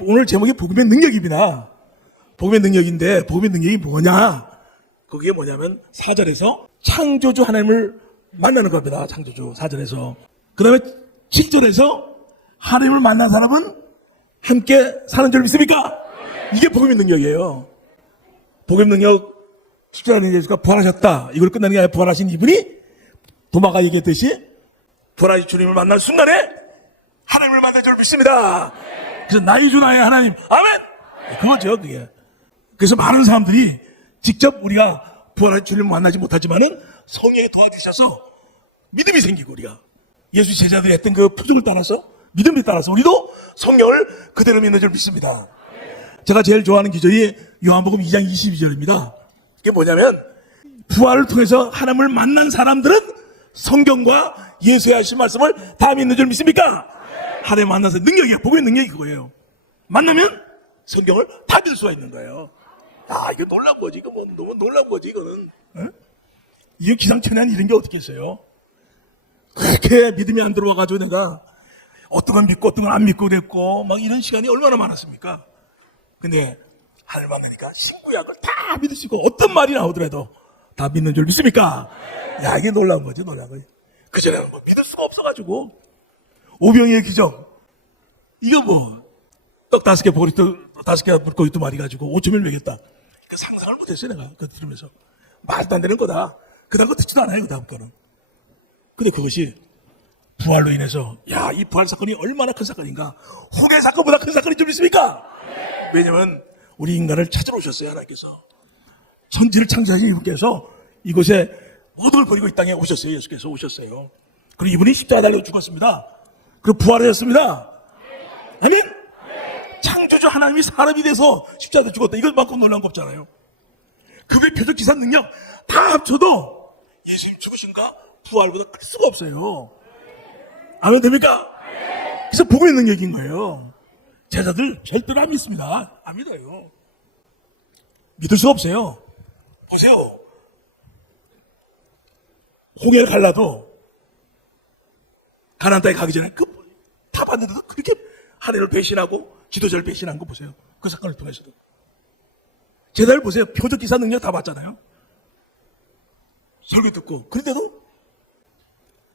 오늘 제목이 복음의 능력입니다. 복음의 능력인데 복음의 능력이 뭐냐? 그게 뭐냐면 4절에서 창조주 하나님을 만나는 겁니다. 창조주 4절에서. 그 다음에 7절에서 하나님을 만난 사람은 함께 사는 줄 믿습니까? 이게 복음의 능력이에요. 복음의 능력 10절에 예수가 부활하셨다. 이걸 끝나는 게 아니라 부활하신 이분이 도마가 얘기했듯이 부활하신 주님을 만날 순간에 하나님을 만날 줄 믿습니다. 그래서 나의 주 나의 하나님 아멘. 그거죠 그게. 그래서 많은 사람들이 직접 우리가 부활하신 주님을 만나지 못하지만은 성령이 도와주셔서 믿음이 생기고 우리가 예수 제자들이 했던 그 표정을 따라서 믿음에 따라서 우리도 성령을 그대로 믿는 줄 믿습니다. 제가 제일 좋아하는 기절이 요한복음 2장 22절입니다. 이게 뭐냐면 부활을 통해서 하나님을 만난 사람들은 성경과 예수의 하신 말씀을 다 믿는 줄 믿습니까? 하나님 만나서 능력이야. 복음의 능력이 그거예요. 만나면 성경을 다 믿을 수가 있는 거예요. 아, 이거 놀라운 거지. 이거 뭐, 너무 놀라운 거지, 이거는. 응? 이거 기상천외한 이런 게 어떻게 있어요? 그렇게 믿음이 안 들어와가지고 내가 어떤 건 믿고 어떤 건 안 믿고 그랬고, 막 이런 시간이 얼마나 많았습니까? 근데 하늘 만나니까 신구약을 다 믿을 수 있고 어떤 말이 나오더라도 다 믿는 줄 믿습니까? 야, 이게 놀라운 거지, 놀라운 거지. 그전에는 뭐 믿을 수가 없어가지고. 오병이의 기적. 이거 뭐, 떡 다섯 개 보리 떡 다섯 개 물고기 두 마리 가지고 5천을 먹였다. 그 상상을 못했어요, 내가. 그거 들으면서. 말도 안 되는 거다. 그 다음 거 듣지도 않아요, 그 다음 거는. 근데 그것이 부활로 인해서, 야, 이 부활 사건이 얼마나 큰 사건인가. 홍해 사건보다 큰 사건인 줄 믿습니까? 왜냐면, 우리 인간을 찾으러 오셨어요, 하나님께서. 천지를 창조하신 이분께서 이곳에 모든 걸 버리고 이 땅에 오셨어요. 예수께서 오셨어요. 그리고 이분이 십자가 달려 죽었습니다. 그리고 부활하셨습니다. 아멘? 창조주 하나님이 사람이 돼서 십자가에 죽었다. 이것만큼 놀라운 거 없잖아요. 그게 표적 기사 능력 다 합쳐도 예수님 죽으신가 부활보다 클 수가 없어요. 아멘 됩니까? 그래서 복음의 능력인 거예요. 제자들 절대로 안 믿습니다. 안 믿어요. 믿을 수 없어요. 보세요. 홍해를 갈라도 가나안 땅에 가기 전에 그 다 봤는데도 그렇게 하늘을 배신하고 지도자를 배신한 거 보세요. 그 사건을 통해서도. 제자를 보세요. 표적 기사 능력 다 봤잖아요. 설교 듣고 그런데도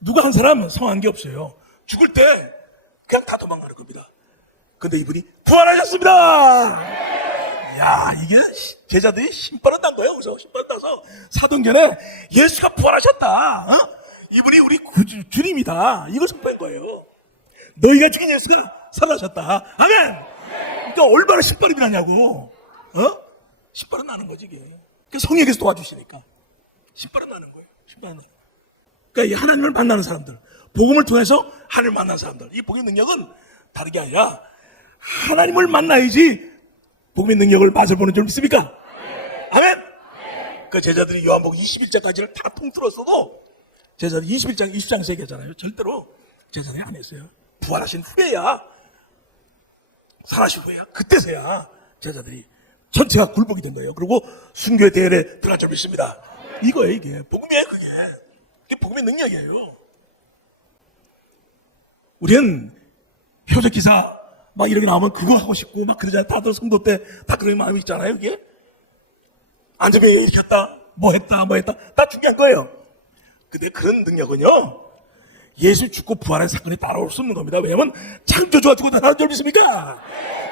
누가 한 사람은 성한 게 없어요. 죽을 때 그냥 다 도망가는 겁니다. 근데 이분이 부활하셨습니다. 야, 이게 제자들이 힘빠른 난 거예요. 그래서 힘빠른 나서 사도행전에 예수가 부활하셨다. 어? 이분이 우리 구주, 주님이다. 이걸 선포한 거예요. 너희가 죽인 예수가 살아나셨다. 아멘. 그러니까 얼마나 신발이 나냐고. 어? 신발은 나는 거지 이게. 그 성령께서 도와주시니까 신발은 나는 거예요. 신발은 나는 거예요. 그러니까 이 하나님을 만나는 사람들, 복음을 통해서 하나님을 만나는 사람들, 이 복음의 능력은 다른 게 아니라 하나님을 만나야지 복음의 능력을 맛을 보는 줄 믿습니까? 아멘. 그 제자들이 요한복음 21장까지를 다 통틀었어도 제자들 21장, 20장 얘기하잖아요. 절대로 제자들이 안 했어요. 부활하신 후에야 살아신 후에야 그때서야 제자들이 전체가 굴복이 된 거예요. 그리고 순교의 대열에 들어갈 줄 믿습니다. 이거예요, 이게. 복음이에요, 그게. 그게 복음의 능력이에요. 우리는 표적 기사 막 이렇게 나오면 그거 하고 싶고 막 그러잖아요. 다들 성도 때 다 그런 마음이 있잖아요, 이게. 안전에 일으켰다, 뭐 했다, 뭐 했다. 다 중요한 거예요. 근데 그런 능력은요, 예수 죽고 부활한 사건이 따라올 수 없는 겁니다. 왜냐면 창조주가 죽고 나라는 줄 믿습니까?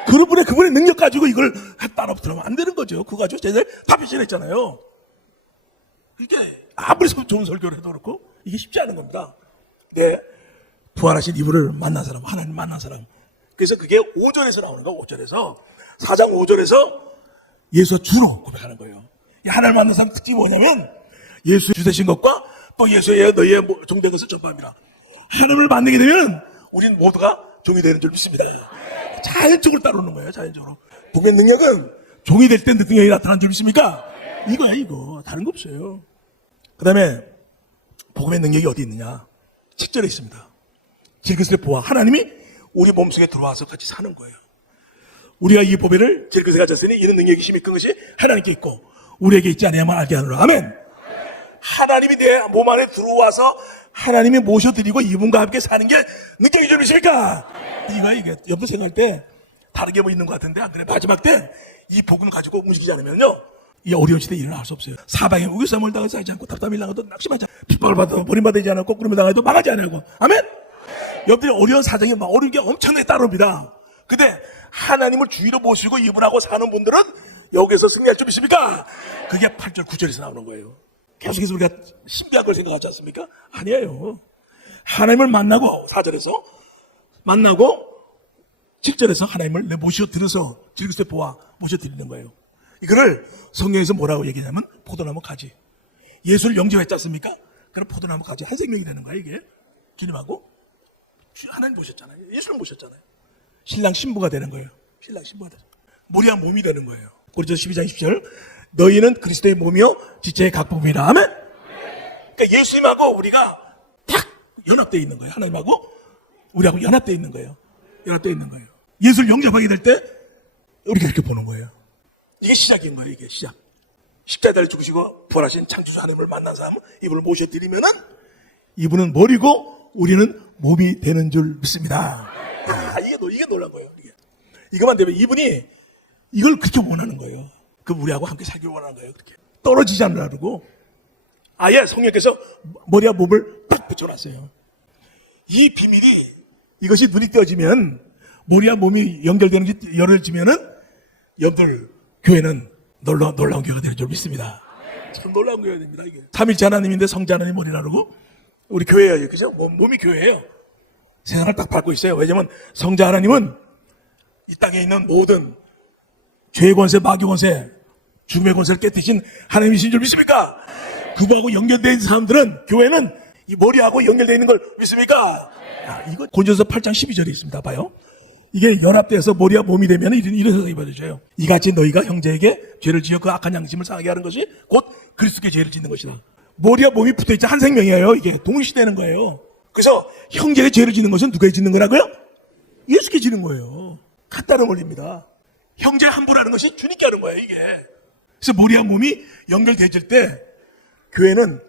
그분의 그분의 능력 가지고 이걸 따라붙으면 안 되는 거죠. 그거 가지고 제자들 다 배신했잖아요. 이게 아무리 좋은 설교를 해도 그렇고 이게 쉽지 않은 겁니다. 네. 부활하신 이분을 만난 사람, 하나님 만난 사람. 그래서 그게 5절에서 나오는 거, 5절에서. 4장 5절에서 예수가 주로 고백하는 거예요. 이 하나님 만난 사람 특징이 뭐냐면 예수 주 되신 것과 또 예수의 너희의 뭐 종된 것을 전파합니다. 하나님을 만나게 되면 우린 모두가 종이 되는 줄 믿습니다. 자연적으로 따르는 거예요, 자연적으로. 복의 능력은 종이 될 때 능력이 나타나는 줄 믿습니까? 이거야, 이거. 다른 거 없어요. 그 다음에 복음의 능력이 어디 있느냐? 7절에 있습니다. 질그스를 보아 하나님이 우리 몸속에 들어와서 같이 사는 거예요. 우리가 이 보배를 질그스에 가졌으니 이는 능력이 심히 큰 것이 하나님께 있고 우리에게 있지 않아야만 알게 하노라. 아멘. 하나님이 내 몸 안에 들어와서 하나님이 모셔드리고 이분과 함께 사는 게 능력이 좀 있습니까? 이거 이게 옆에 생각할 때 다르게 뭐 있는 것 같은데 안 그래? 마지막 때 이 복음 가지고 움직이지 않으면요. 이 어려운 시대에 일어날 수 없어요. 사방에 우겨쌈을 당하지 않고 답답이 당해도 낙심하지 않고 핍박을 받아도 버림받지 않고 거꾸로 당해도 망하지 않고 아멘? 여러분들이 어려운 사정이 막 어려운 게 엄청나게 따릅니다. 근데 하나님을 주위로 모시고 이분하고 사는 분들은 여기서 승리할 줄 믿습니까? 그게 8절, 9절에서 나오는 거예요. 계속해서 우리가 신비한 걸 생각하지 않습니까? 아니에요. 하나님을 만나고 4절에서 만나고 7절에서 하나님을 내 모셔 들어서 보아 모셔 드리는 거예요. 이거를 성경에서 뭐라고 얘기하냐면 포도나무 가지. 예수를 영접했지 않습니까? 그럼 포도나무 가지 한 생명이 되는 거야 이게. 주님하고 주- 하나님 모셨잖아요. 예수를 모셨잖아요. 신랑 신부가 되는 거예요. 신랑 신부가 되는 거예요. 모리와 몸이 되는 거예요. 고린도 12장 20절 너희는 그리스도의 몸이요 지체의 각부이라 아멘. 그러니까 예수님하고 우리가 탁 연합되어 있는 거예요. 하나님하고 우리하고 연합되어 있는 거예요. 연합되어 있는 거예요. 예수를 영접하게 될 때 우리가 이렇게 보는 거예요. 이게 시작인 거예요. 이게 시작. 십자가를 죽으시고 부활하신 창조주 하나님을 만난 사람 이분을 모셔드리면은 이분은 머리고 우리는 몸이 되는 줄 믿습니다. 아, 이게 놀- 이게 놀란 거예요. 이게 이것만 되면 이분이 이걸 그렇게 원하는 거예요. 그 우리하고 함께 살기를 원하는 거예요. 그렇게 떨어지지 않으라고 아예 성령께서 머리와 몸을 딱 붙여놨어요. 이 비밀이 이것이 눈이 띄어지면 머리와 몸이 연결되는 게 열어지면은 여러분들 교회는 놀라, 놀라운 교회가 되는 줄 믿습니다. 참 놀라운 교회가 됩니다. 이게 삼일째 하나님인데 성자 하나님 머리라고 우리 교회예요, 그죠? 몸, 몸이 교회예요. 세상을 딱 밟고 있어요. 왜냐면 성자 하나님은 이 땅에 있는 모든 죄의 권세, 마귀 권세, 죽음의 권세를 깨뜨신 하나님이신 줄 믿습니까? 그거하고 연결되어 있는 사람들은 교회는 이 머리하고 연결되어 있는 걸 믿습니까? 아, 이거 곤전서 8장 12절에 있습니다. 봐요. 이게 연합돼서 머리와 몸이 되면 이런, 이런 생각이 받아져요. 이같이 너희가 형제에게 죄를 지어 그 악한 양심을 상하게 하는 것이 곧 그리스도께 죄를 짓는 것이다. 머리와 몸이 붙어있지 한 생명이에요. 이게 동일시되는 거예요. 그래서 형제에게 죄를 짓는 것은 누가 짓는 거라고요? 예수께 지는 거예요. 같다는 원리입니다. 형제 함부라는 것이 주님께 하는 거예요, 이게. 그래서 머리와 몸이 연결되질 때 교회는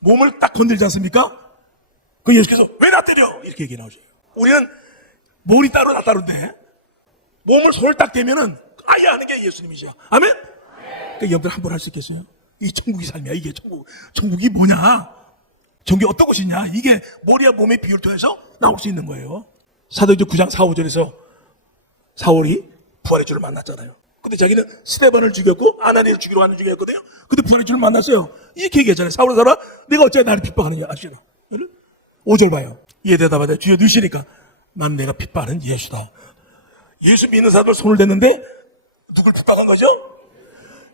몸을 딱 건들지 않습니까? 그 예수께서 왜 나 때려? 이렇게 얘기 나오죠. 우리는 머리 따로 나 따로인데 몸을 손을 딱 대면은 아예 하는 게 예수님이죠. 아멘? 그러니까 여러분들 한번 할수 있겠어요? 이 천국이 삶이야, 이게 천국. 천국이 뭐냐? 천국이 어떤 곳이냐? 이게 머리와 몸의 비율 통해서 나올 수 있는 거예요. 사도행전 9장 4, 5절에서 사울이 부활의 주를 만났잖아요. 근데 자기는 스테반을 죽였고 아나니를 죽이러 가는 중이었거든요. 근데 부활의 주를 만났어요. 이렇게 얘기했잖아요. 사울을 살아? 내가 어째 나를 핍박하느냐 아시죠? 5절 봐요. 이에 대답하되 주여 누시니까 난 내가 핍박하는 예수다. 예수 믿는 사람들 손을 댔는데 누굴 핍박한 거죠?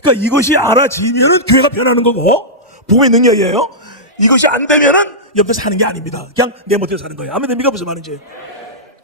그러니까 이것이 알아지면은 교회가 변하는 거고 복음의 능력이에요. 이것이 안 되면은 옆에 사는 게 아닙니다. 그냥 내 멋대로 사는 거예요. 아멘 됩니까? 무슨 말인지.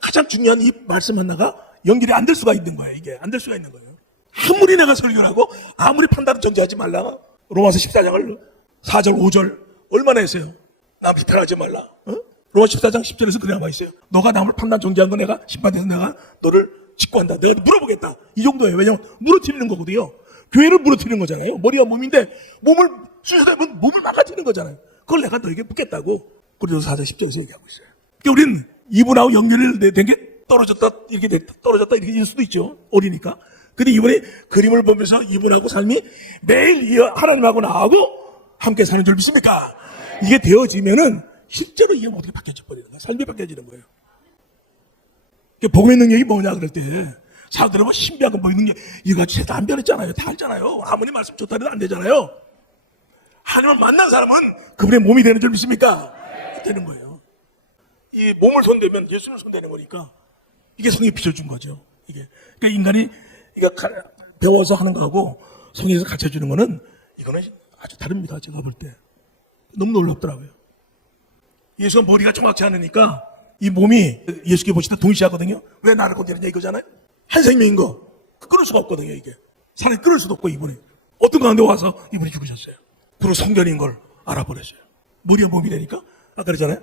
가장 중요한 이 말씀 하나가 연결이 안 될 수가 있는 거예요. 이게 안 될 수가 있는 거예요. 아무리 내가 설교를 하고 아무리 판단을 전제하지 말라. 로마서 14장을 4절 5절 얼마나 했어요? 남 비판하지 말라. 어? 로마 14장 10절에서 그래 나와 있어요. 너가 남을 판단 정지한 거 내가 심판돼서 내가 너를 직구한다. 내가 물어보겠다. 이 정도예요. 왜냐면 무너뜨리는 거거든요. 교회를 무너뜨리는 거잖아요. 머리와 몸인데 몸을 수술하면 몸을 망가뜨리는 거잖아요. 그걸 내가 너에게 묻겠다고. 그래서 4장 10절에서 얘기하고 있어요. 그러니까 우리는 이분하고 연결이 된게 떨어졌다 이렇게 됐다, 떨어졌다 이렇게 될 수도 있죠. 어리니까. 근데 이번에 그림을 보면서 이분하고 삶이 매일 이 하나님하고 나하고 함께 사는 줄 믿습니까? 이게 되어지면은 실제로 이게 어떻게 바뀌어져 버리는 거야. 삶이 바뀌어지는 거예요. 그 복음의 능력이 뭐냐 그럴 때 사람들은 거뭐 능력 이거 진짜 안 변했잖아요. 다 알잖아요. 아무리 말씀 좋다 해도 안 되잖아요. 하나님을 만난 사람은 그분의 몸이 되는 줄 믿습니까? 되는 거예요. 이 몸을 손대면 예수를 손대는 거니까 이게 성이 비춰준 거죠. 이게 그러니까 인간이 이거 가- 배워서 하는 거하고 성에서 가르쳐 주는 거는 이거는 아주 다릅니다. 제가 볼 때 너무 놀랍더라고요. 예수가 머리가 정확치 않으니까 이 몸이 예수께 보시다 동시하거든요. 왜 나를 건드리냐 이거잖아요. 한 생명인 거 끊을 수가 없거든요. 이게 사람이 끊을 수도 없고 이분이 어떤 가운데 와서 이분이 죽으셨어요. 그리고 성전인 걸 알아버렸어요. 머리와 몸이 되니까 아까 그랬잖아요.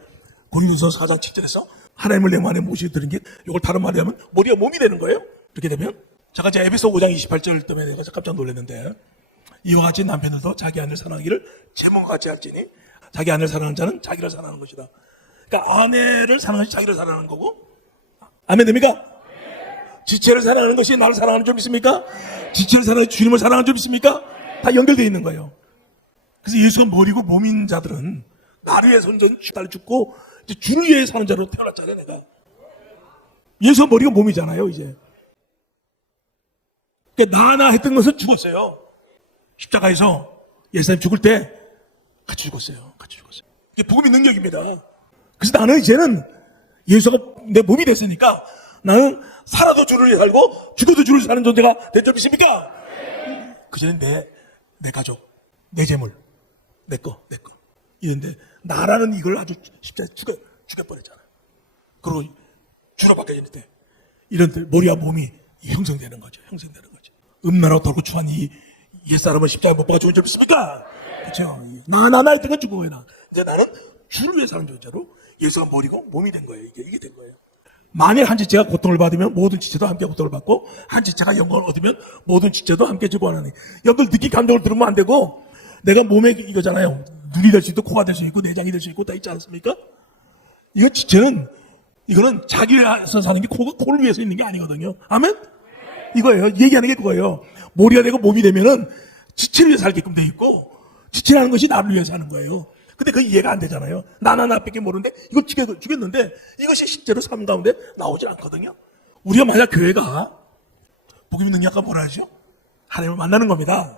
고린도서 4장 7절에서 하나님을 내 안에 모시드는 게 이걸 다른 말로 하면 머리와 몸이 되는 거예요. 그렇게 되면 잠깐 제가 에베소 5장 28절 때문에 내가 깜짝 놀랐는데 이와 같이 남편들도 자기 아내를 사랑하기를 제목과 같이 할지니 자기 아내를 사랑하는 자는 자기를 사랑하는 것이다. 그러니까 아내를 사랑하지 자기를 사랑하는 거고 아멘 됩니까? 지체를 사랑하는 것이 나를 사랑하는 줄 믿습니까? 지체를 사랑하는 주님을 사랑하는 줄 믿습니까? 다 연결되어 있는 거예요. 그래서 예수가 머리고 몸인 자들은 나를 위해서 주달 죽고 이제 주를 위해 사는 자로 태어났잖아요, 내가. 예수가 머리가 몸이잖아요, 이제. 그러니까 나나 했던 것은 죽었어요. 십자가에서 예수님 죽을 때 같이 죽었어요. 같이 죽었어요. 이게 복음의 능력입니다. 그래서 나는 이제는 예수가 내 몸이 됐으니까 나는 살아도 주를 위해 살고 죽어도 주를 사는 존재가 된줄 믿습니까? 그전엔 내, 내 가족, 내 재물, 내 거, 내 거. 이런데 나라는 이걸 아주 십자에 죽여, 죽여버렸잖아. 그리고 주로 바뀌어질 때 이런 때 머리와 몸이 형성되는 거죠. 형성되는 거죠. 음란하고 덜고 추한 이 옛사람은 십자가에 못 박아 죽은 줄 믿습니까? 그렇죠. 나, 나, 나 했던 건 죽은 거야, 나. 이제 나는 주를 위해 사는 존재로 예수가 머리고 몸이 된 거예요. 이게, 이게 된 거예요. 만일 한 지체가 고통을 받으면 모든 지체도 함께 고통을 받고 한 지체가 영광을 얻으면 모든 지체도 함께 즐거워하는 여러분 느끼 감정을 들으면 안 되고 내가 몸에 이거잖아요. 눈이 될 수 있고 코가 될 수 있고 내장이 될 수 있고 다 있지 않습니까? 이거 지체는 이거는 자기 위해서 사는 게 코, 코를 위해서 있는 게 아니거든요. 아멘? 이거예요. 얘기하는 게 그거예요. 머리가 되고 몸이 되면은 지체를 위해 살게끔 돼 있고 지체라는 것이 나를 위해서 하는 거예요. 근데 그 이해가 안 되잖아요. 나나 나밖에 모르는데 죽여, 죽였는데 이것이 실제로 삶 가운데 나오질 않거든요. 우리가 만약 교회가 복음 있는 약간 뭐라 하죠? 하나님을 만나는 겁니다.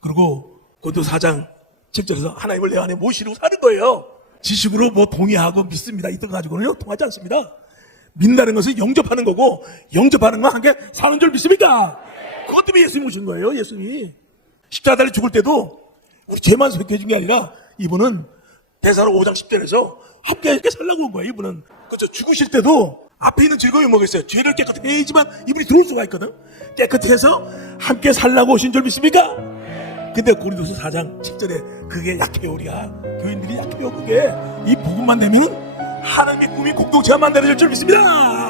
그리고 고도 4장 7절에서 하나님을 내 안에 모시고 사는 거예요. 지식으로 뭐 동의하고 믿습니다. 이런 거 가지고는요, 통하지 않습니다. 믿는다는 것은 영접하는 거고, 영접하는 건 함께 사는 줄 믿습니까? 그것 때문에 예수님 오신 거예요, 예수님이. 십자가 달려 죽을 때도 우리 죄만 속해 준 게 아니라 이분은 대사로 5장 10절에서 함께 이렇게 살라고 온 거예요, 이분은. 그렇죠. 죽으실 때도 앞에 있는 즐거움이 뭐겠어요? 죄를 깨끗하게 해야지만 이분이 들어올 수가 있거든. 깨끗해서 함께 살라고 오신 줄 믿습니까? 근데 고린도서 4장 10절에 그게 약해요 우리가 교인들이 약해요 그게 이 복음만 되면은 하나님의 꿈이 공동체가 만들어질 줄 믿습니다